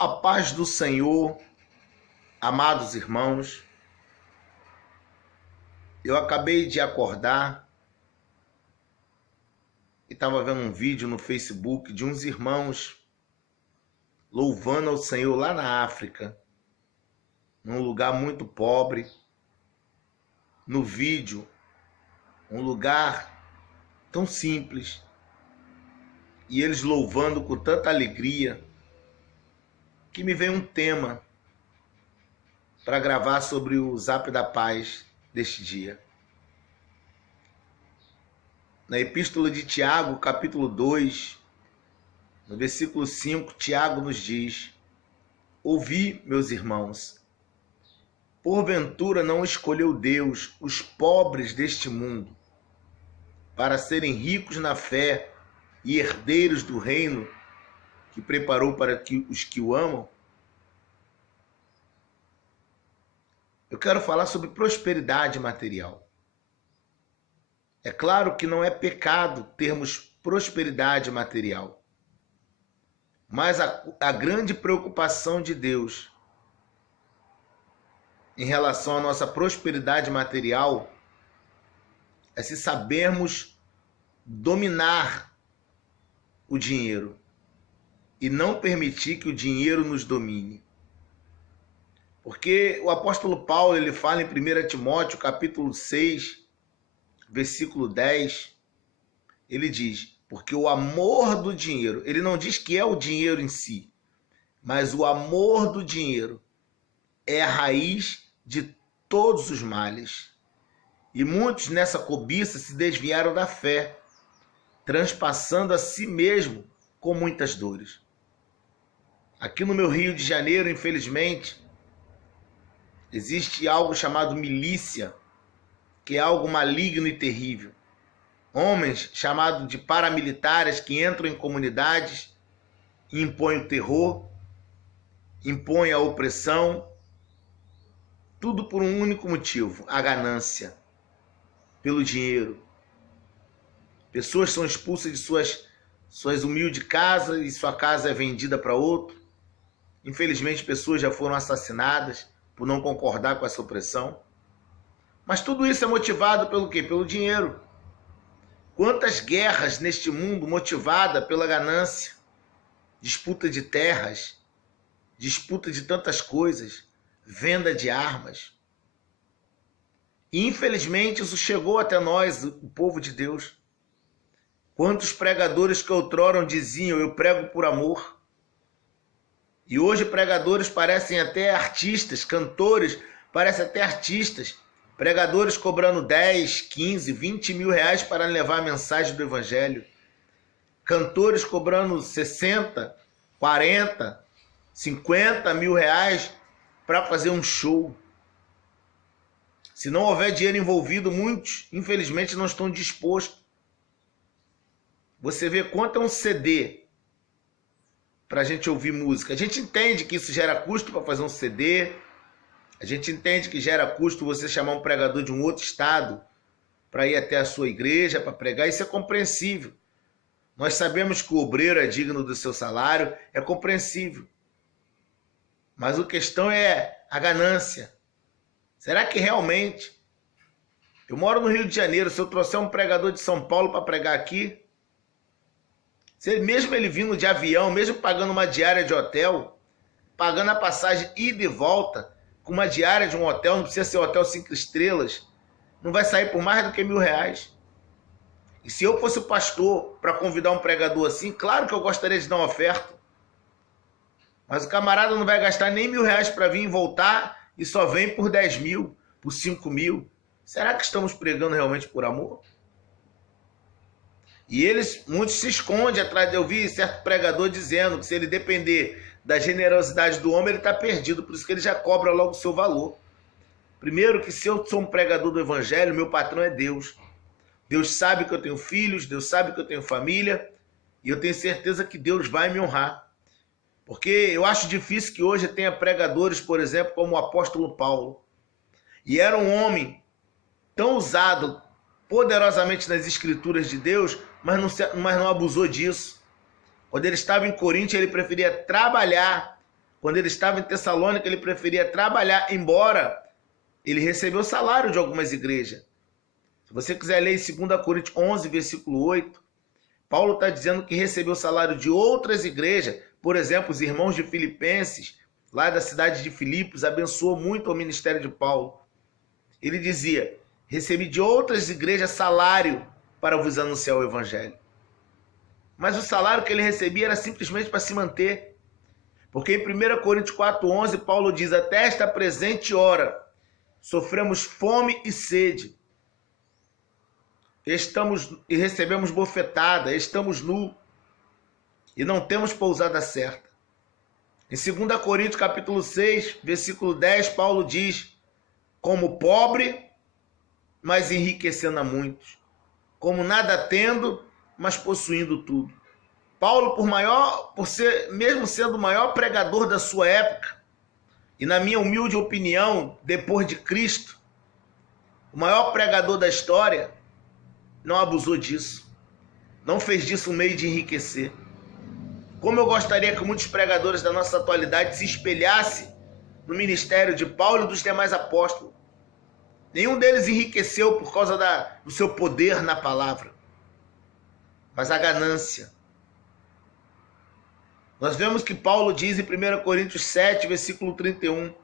A paz do Senhor, amados irmãos. Eu acabei de acordar e estava vendo um vídeo no Facebook de uns irmãos louvando ao Senhor lá na África, num lugar muito pobre. No vídeo, um lugar tão simples, e eles louvando com tanta alegria, que me veio um tema para gravar sobre o Zap da Paz deste dia. Na Epístola de Tiago, capítulo 2, no versículo 5, Tiago nos diz: ouvi, meus irmãos, porventura não escolheu Deus os pobres deste mundo para serem ricos na fé e herdeiros do reino que preparou para os que o amam? Eu quero falar sobre prosperidade material. É claro que não é pecado termos prosperidade material, mas a grande preocupação de Deus em relação à nossa prosperidade material é se sabermos dominar o dinheiro e não permitir que o dinheiro nos domine. Porque o apóstolo Paulo, ele fala em 1 Timóteo, capítulo 6, versículo 10, ele diz: porque o amor do dinheiro, ele não diz que é o dinheiro em si, mas o amor do dinheiro é a raiz de todos os males. E muitos nessa cobiça se desviaram da fé, transpassando a si mesmo com muitas dores. Aqui no meu Rio de Janeiro, infelizmente, existe algo chamado milícia, que é algo maligno e terrível. Homens chamados de paramilitares que entram em comunidades e impõem o terror, impõem a opressão, tudo por um único motivo: a ganância, pelo dinheiro. Pessoas são expulsas de suas humildes casas e sua casa é vendida para outro. Infelizmente, pessoas já foram assassinadas por não concordar com essa opressão. Mas tudo isso é motivado pelo quê? Pelo dinheiro. Quantas guerras neste mundo motivada pela ganância, disputa de terras, disputa de tantas coisas, venda de armas. E infelizmente isso chegou até nós, o povo de Deus. Quantos pregadores que outrora diziam: eu prego por amor. E hoje pregadores parecem até artistas, cantores parecem até artistas, pregadores cobrando 10, 15, 20 mil reais para levar a mensagem do evangelho, cantores cobrando 60, 40, 50 mil reais para fazer um show. Se não houver dinheiro envolvido, muitos, infelizmente, não estão dispostos. Você vê quanto é um CD para a gente ouvir música. A gente entende que isso gera custo para fazer um CD. A gente entende que gera custo você chamar um pregador de um outro estado para ir até a sua igreja para pregar. Isso é compreensível. Nós sabemos que o obreiro é digno do seu salário, é compreensível. Mas a questão é a ganância. Será que realmente... Eu moro no Rio de Janeiro, se eu trouxer um pregador de São Paulo para pregar aqui, mesmo ele vindo de avião, mesmo pagando uma diária de hotel, pagando a passagem ida e volta, com uma diária de um hotel, não precisa ser hotel 5 estrelas, não vai sair por mais do que R$1.000. E se eu fosse o pastor para convidar um pregador assim, claro que eu gostaria de dar uma oferta. Mas o camarada não vai gastar nem R$1.000 para vir e voltar e só vem por 10 mil, por 5 mil. Será que estamos pregando realmente por amor? E muitos se escondem atrás de ouvir certo pregador dizendo que se ele depender da generosidade do homem, ele está perdido. Por isso que ele já cobra logo o seu valor. Primeiro que se eu sou um pregador do evangelho, meu patrão é Deus. Deus sabe que eu tenho filhos, Deus sabe que eu tenho família, e eu tenho certeza que Deus vai me honrar. Porque eu acho difícil que hoje tenha pregadores, por exemplo, como o apóstolo Paulo. E era um homem tão usado poderosamente nas escrituras de Deus, mas não abusou disso. Quando ele estava em Corinto, ele preferia trabalhar quando ele estava em Tessalônica, ele preferia trabalhar, embora ele recebeu salário de algumas igrejas. Se você quiser ler em 2 Coríntios 11, versículo 8, Paulo está dizendo que recebeu salário de outras igrejas. Por exemplo, os irmãos de Filipenses, lá da cidade de Filipos, abençoou muito o ministério de Paulo. Ele dizia: recebi de outras igrejas salário para vos anunciar o evangelho. Mas o salário que ele recebia era simplesmente para se manter. Porque em 1 Coríntios 4,11, Paulo diz: até esta presente hora sofremos fome e sede. Estamos e recebemos bofetada, estamos nu e não temos pousada certa. Em 2 Coríntios capítulo 6, versículo 10, Paulo diz: como pobre, mas enriquecendo a muitos, como nada tendo, mas possuindo tudo. Paulo, mesmo sendo o maior pregador da sua época, e na minha humilde opinião, depois de Cristo, o maior pregador da história, não abusou disso. Não fez disso um meio de enriquecer. Como eu gostaria que muitos pregadores da nossa atualidade se espelhassem no ministério de Paulo e dos demais apóstolos. Nenhum deles enriqueceu por causa do seu poder na palavra, mas a ganância. Nós vemos que Paulo diz em 1 Coríntios 7, versículo 31,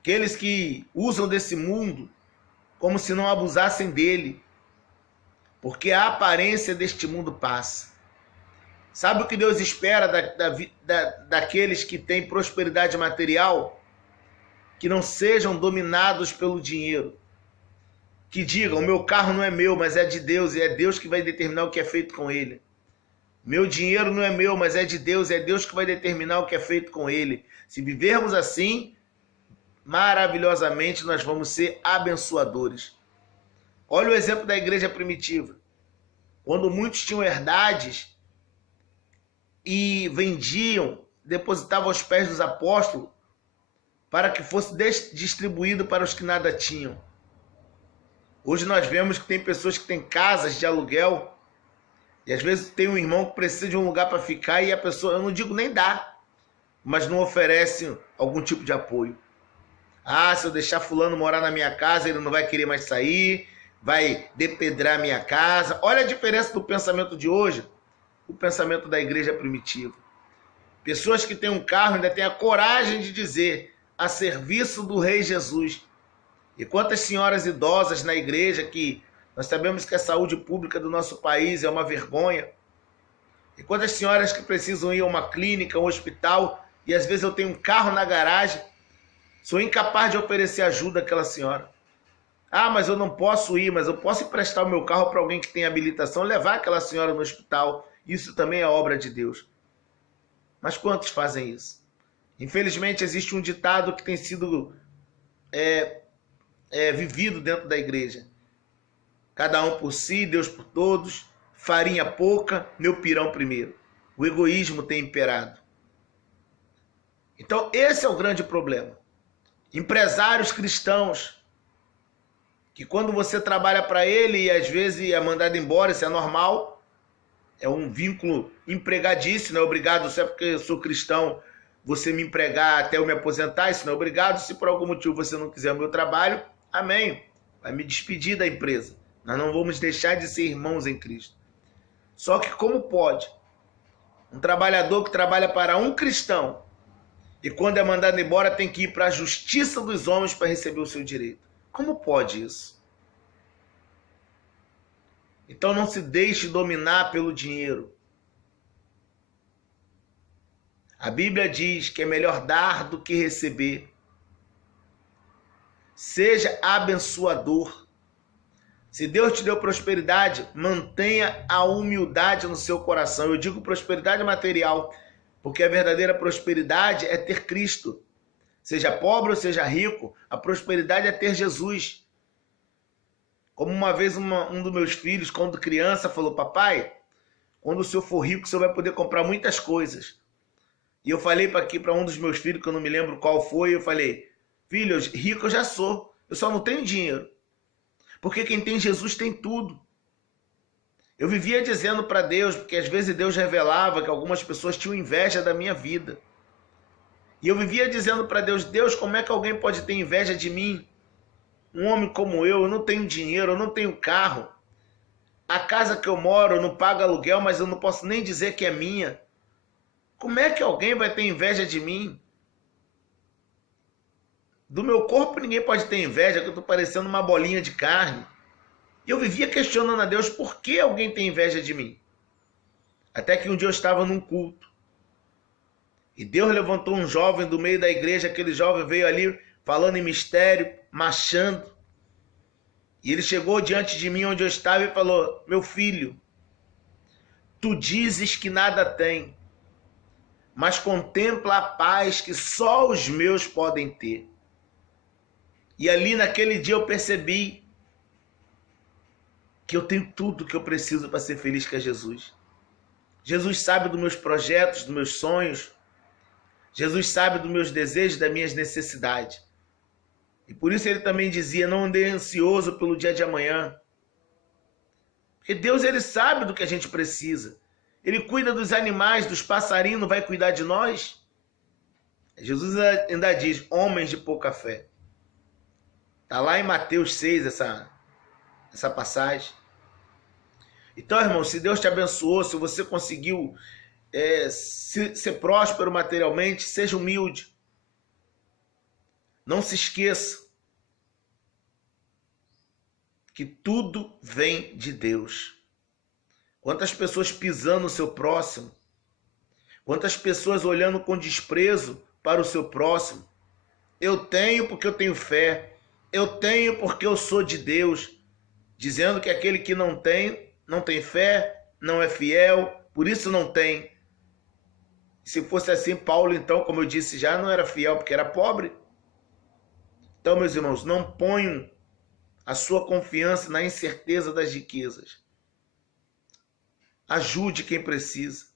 aqueles que usam desse mundo como se não abusassem dele, porque a aparência deste mundo passa. Sabe o que Deus espera daqueles que têm prosperidade material? Que não sejam dominados pelo dinheiro. Que digam: o meu carro não é meu, mas é de Deus, e é Deus que vai determinar o que é feito com ele. Meu dinheiro não é meu, mas é de Deus, e é Deus que vai determinar o que é feito com ele. Se vivermos assim, maravilhosamente nós vamos ser abençoadores. Olha o exemplo da igreja primitiva. Quando muitos tinham herdades e vendiam, depositavam aos pés dos apóstolos para que fosse distribuído para os que nada tinham. Hoje nós vemos que tem pessoas que têm casas de aluguel e às vezes tem um irmão que precisa de um lugar para ficar e a pessoa, eu não digo nem dá, mas não oferece algum tipo de apoio. Ah, se eu deixar fulano morar na minha casa, ele não vai querer mais sair, vai depedrar minha casa. Olha a diferença do pensamento de hoje, o pensamento da igreja primitiva. Pessoas que têm um carro ainda têm a coragem de dizer: a serviço do Rei Jesus. E quantas senhoras idosas na igreja, que nós sabemos que a saúde pública do nosso país é uma vergonha. E quantas senhoras que precisam ir a uma clínica, um hospital, e às vezes eu tenho um carro na garagem, sou incapaz de oferecer ajuda àquela senhora. Ah, mas eu não posso ir, mas eu posso emprestar o meu carro para alguém que tem habilitação, levar aquela senhora no hospital. Isso também é obra de Deus. Mas quantos fazem isso? Infelizmente, existe um ditado que tem sido vivido dentro da igreja. Cada um por si, Deus por todos, farinha pouca, meu pirão primeiro. O egoísmo tem imperado. Então, esse é o grande problema. Empresários cristãos, que quando você trabalha para ele e às vezes é mandado embora, isso é normal, é um vínculo empregadício, não é obrigado, só porque eu sou cristão, você me empregar até eu me aposentar, isso não é obrigado. Se por algum motivo você não quiser o meu trabalho, amém, vai me despedir da empresa. Nós não vamos deixar de ser irmãos em Cristo. Só que como pode um trabalhador que trabalha para um cristão e quando é mandado embora tem que ir para a justiça dos homens para receber o seu direito? Como pode isso? Então não se deixe dominar pelo dinheiro. A Bíblia diz que é melhor dar do que receber. Seja abençoador. Se Deus te deu prosperidade, mantenha a humildade no seu coração. Eu digo prosperidade material, porque a verdadeira prosperidade é ter Cristo. Seja pobre ou seja rico, a prosperidade é ter Jesus. Como uma vez um dos meus filhos, quando criança, falou: papai, quando o senhor for rico, o senhor vai poder comprar muitas coisas. E eu falei para um dos meus filhos, que eu não me lembro qual foi, eu falei: filho, rico eu já sou, eu só não tenho dinheiro. Porque quem tem Jesus tem tudo. Eu vivia dizendo para Deus, porque às vezes Deus revelava que algumas pessoas tinham inveja da minha vida. E eu vivia dizendo para Deus, Deus, como é que alguém pode ter inveja de mim? Um homem como eu não tenho dinheiro, eu não tenho carro. A casa que eu moro, eu não pago aluguel, mas eu não posso nem dizer que é minha. Como é que alguém vai ter inveja de mim? Do meu corpo ninguém pode ter inveja, que eu estou parecendo uma bolinha de carne. E eu vivia questionando a Deus, por que alguém tem inveja de mim? Até que um dia eu estava num culto. E Deus levantou um jovem do meio da igreja, aquele jovem veio ali falando em mistério, marchando. E ele chegou diante de mim onde eu estava e falou, meu filho, tu dizes que nada tem, mas contempla a paz que só os meus podem ter. E ali naquele dia eu percebi que eu tenho tudo que eu preciso para ser feliz com Jesus. Jesus sabe dos meus projetos, dos meus sonhos. Jesus sabe dos meus desejos, das minhas necessidades. E por isso ele também dizia, não andei ansioso pelo dia de amanhã. Porque Deus, ele sabe do que a gente precisa. Ele cuida dos animais, dos passarinhos, não vai cuidar de nós? Jesus ainda diz, homens de pouca fé. Está lá em Mateus 6 essa passagem. Então, irmão, se Deus te abençoou, se você conseguiu ser próspero materialmente, seja humilde. Não se esqueça que tudo vem de Deus. Quantas pessoas pisando no seu próximo, quantas pessoas olhando com desprezo para o seu próximo. Eu tenho porque eu tenho fé, eu tenho porque eu sou de Deus, dizendo que aquele que não tem fé, não é fiel, por isso não tem. Se fosse assim, Paulo, então, como eu disse, já não era fiel porque era pobre. Então, meus irmãos, não ponham a sua confiança na incerteza das riquezas. Ajude quem precisa.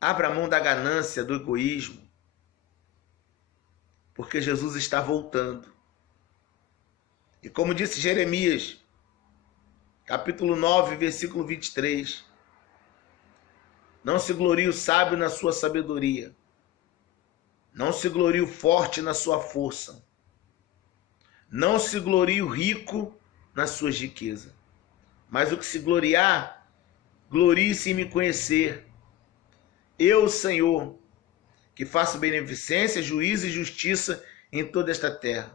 Abra mão da ganância, do egoísmo. Porque Jesus está voltando. E como disse Jeremias, capítulo 9, versículo 23. Não se glorie o sábio na sua sabedoria. Não se glorie o forte na sua força. Não se glorie o rico nas suas riquezas. Mas o que se gloriar, glorie-se em me conhecer. Eu, Senhor, que faço beneficência, juízo e justiça em toda esta terra.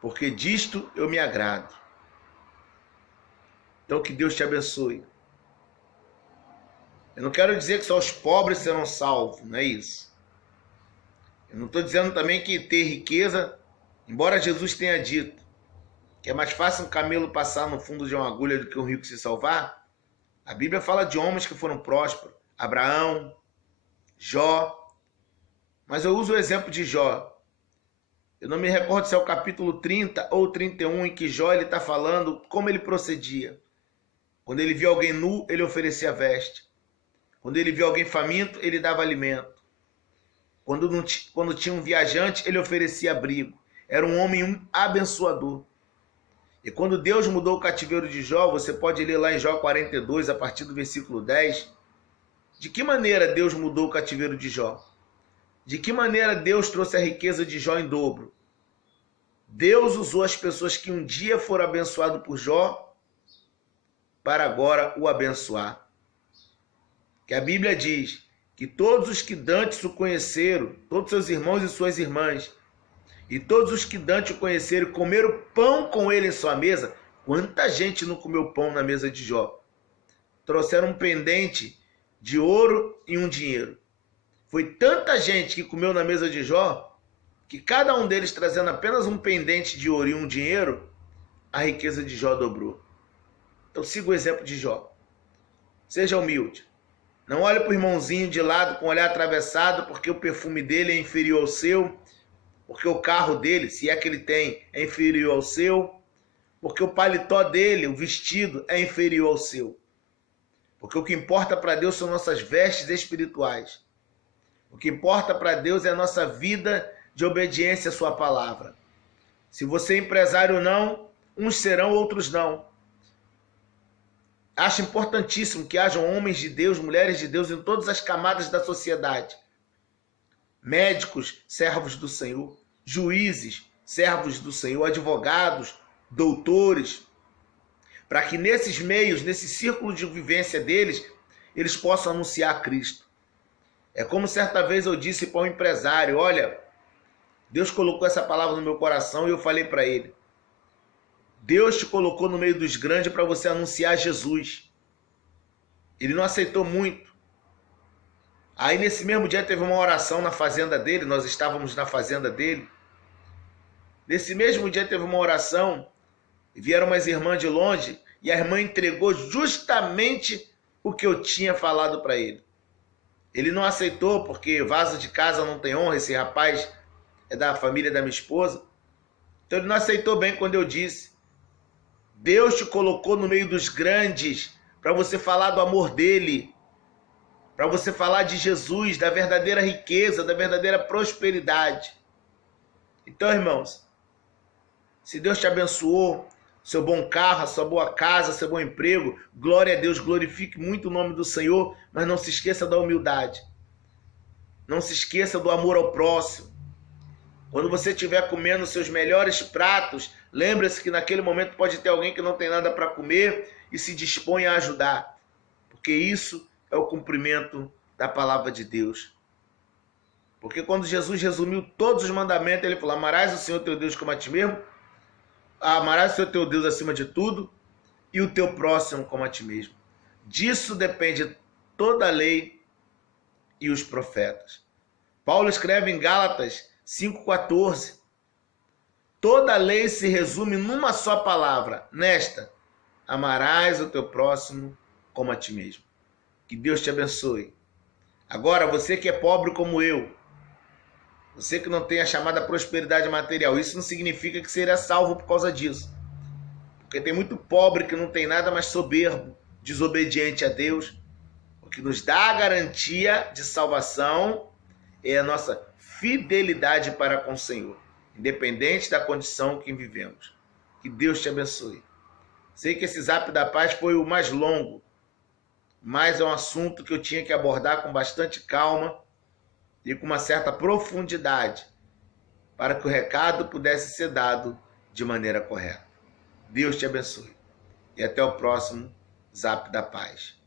Porque disto eu me agrado. Então que Deus te abençoe. Eu não quero dizer que só os pobres serão salvos, não é isso. Eu não estou dizendo também que ter riqueza, embora Jesus tenha dito que é mais fácil um camelo passar no fundo de uma agulha do que um rico se salvar, a Bíblia fala de homens que foram prósperos, Abraão, Jó, mas eu uso o exemplo de Jó. Eu não me recordo se é o capítulo 30 ou 31 em que Jó está falando como ele procedia. Quando ele via alguém nu, ele oferecia veste. Quando ele via alguém faminto, ele dava alimento. Quando tinha um viajante, ele oferecia abrigo. Era um homem abençoador. E quando Deus mudou o cativeiro de Jó, você pode ler lá em Jó 42, a partir do versículo 10. De que maneira Deus mudou o cativeiro de Jó? De que maneira Deus trouxe a riqueza de Jó em dobro? Deus usou as pessoas que um dia foram abençoadas por Jó para agora o abençoar. Que a Bíblia diz que todos os que dantes o conheceram, todos seus irmãos e suas irmãs, e todos os que dantes o conheceram, comeram pão com ele em sua mesa. Quanta gente não comeu pão na mesa de Jó? Trouxeram um pendente de ouro e um dinheiro. Foi tanta gente que comeu na mesa de Jó, que cada um deles trazendo apenas um pendente de ouro e um dinheiro, a riqueza de Jó dobrou. Então siga o exemplo de Jó. Seja humilde. Não olhe para o irmãozinho de lado com o olhar atravessado, porque o perfume dele é inferior ao seu, porque o carro dele, se é que ele tem, é inferior ao seu, porque o paletó dele, o vestido, é inferior ao seu. Porque o que importa para Deus são nossas vestes espirituais. O que importa para Deus é a nossa vida de obediência à sua palavra. Se você é empresário ou não, uns serão, outros não. Acho importantíssimo que hajam homens de Deus, mulheres de Deus em todas as camadas da sociedade. Médicos, servos do Senhor. Juízes, servos do Senhor. Advogados, doutores. Para que nesses meios, nesse círculo de vivência deles, eles possam anunciar Cristo. É como certa vez eu disse para um empresário, olha, Deus colocou essa palavra no meu coração e eu falei para ele, Deus te colocou no meio dos grandes para você anunciar Jesus. Ele não aceitou muito. Aí nesse mesmo dia teve uma oração na fazenda dele, nós estávamos na fazenda dele. Nesse mesmo dia teve uma oração, vieram umas irmãs de longe e a irmã entregou justamente o que eu tinha falado para ele. Ele não aceitou porque vaso de casa não tem honra, esse rapaz é da família da minha esposa. Então ele não aceitou bem quando eu disse, Deus te colocou no meio dos grandes para você falar do amor dele, para você falar de Jesus, da verdadeira riqueza, da verdadeira prosperidade. Então, irmãos, se Deus te abençoou, seu bom carro, a sua boa casa, seu bom emprego, glória a Deus, glorifique muito o nome do Senhor, mas não se esqueça da humildade. Não se esqueça do amor ao próximo. Quando você estiver comendo seus melhores pratos, lembre-se que naquele momento pode ter alguém que não tem nada para comer e se dispõe a ajudar. Porque isso é o cumprimento da palavra de Deus. Porque quando Jesus resumiu todos os mandamentos, ele falou, amarás o Senhor teu Deus como a ti mesmo, amarás o Senhor teu Deus acima de tudo e o teu próximo como a ti mesmo. Disso depende toda a lei e os profetas. Paulo escreve em Gálatas 5,14. Toda a lei se resume numa só palavra, nesta, amarás o teu próximo como a ti mesmo. Que Deus te abençoe. Agora, você que é pobre como eu, você que não tem a chamada prosperidade material, isso não significa que será salvo por causa disso. Porque tem muito pobre que não tem nada, mas soberbo, desobediente a Deus. O que nos dá a garantia de salvação é a nossa fidelidade para com o Senhor, independente da condição que vivemos. Que Deus te abençoe. Sei que esse Zap da Paz foi o mais longo, mas é um assunto que eu tinha que abordar com bastante calma e com uma certa profundidade, para que o recado pudesse ser dado de maneira correta. Deus te abençoe. E até o próximo Zap da Paz.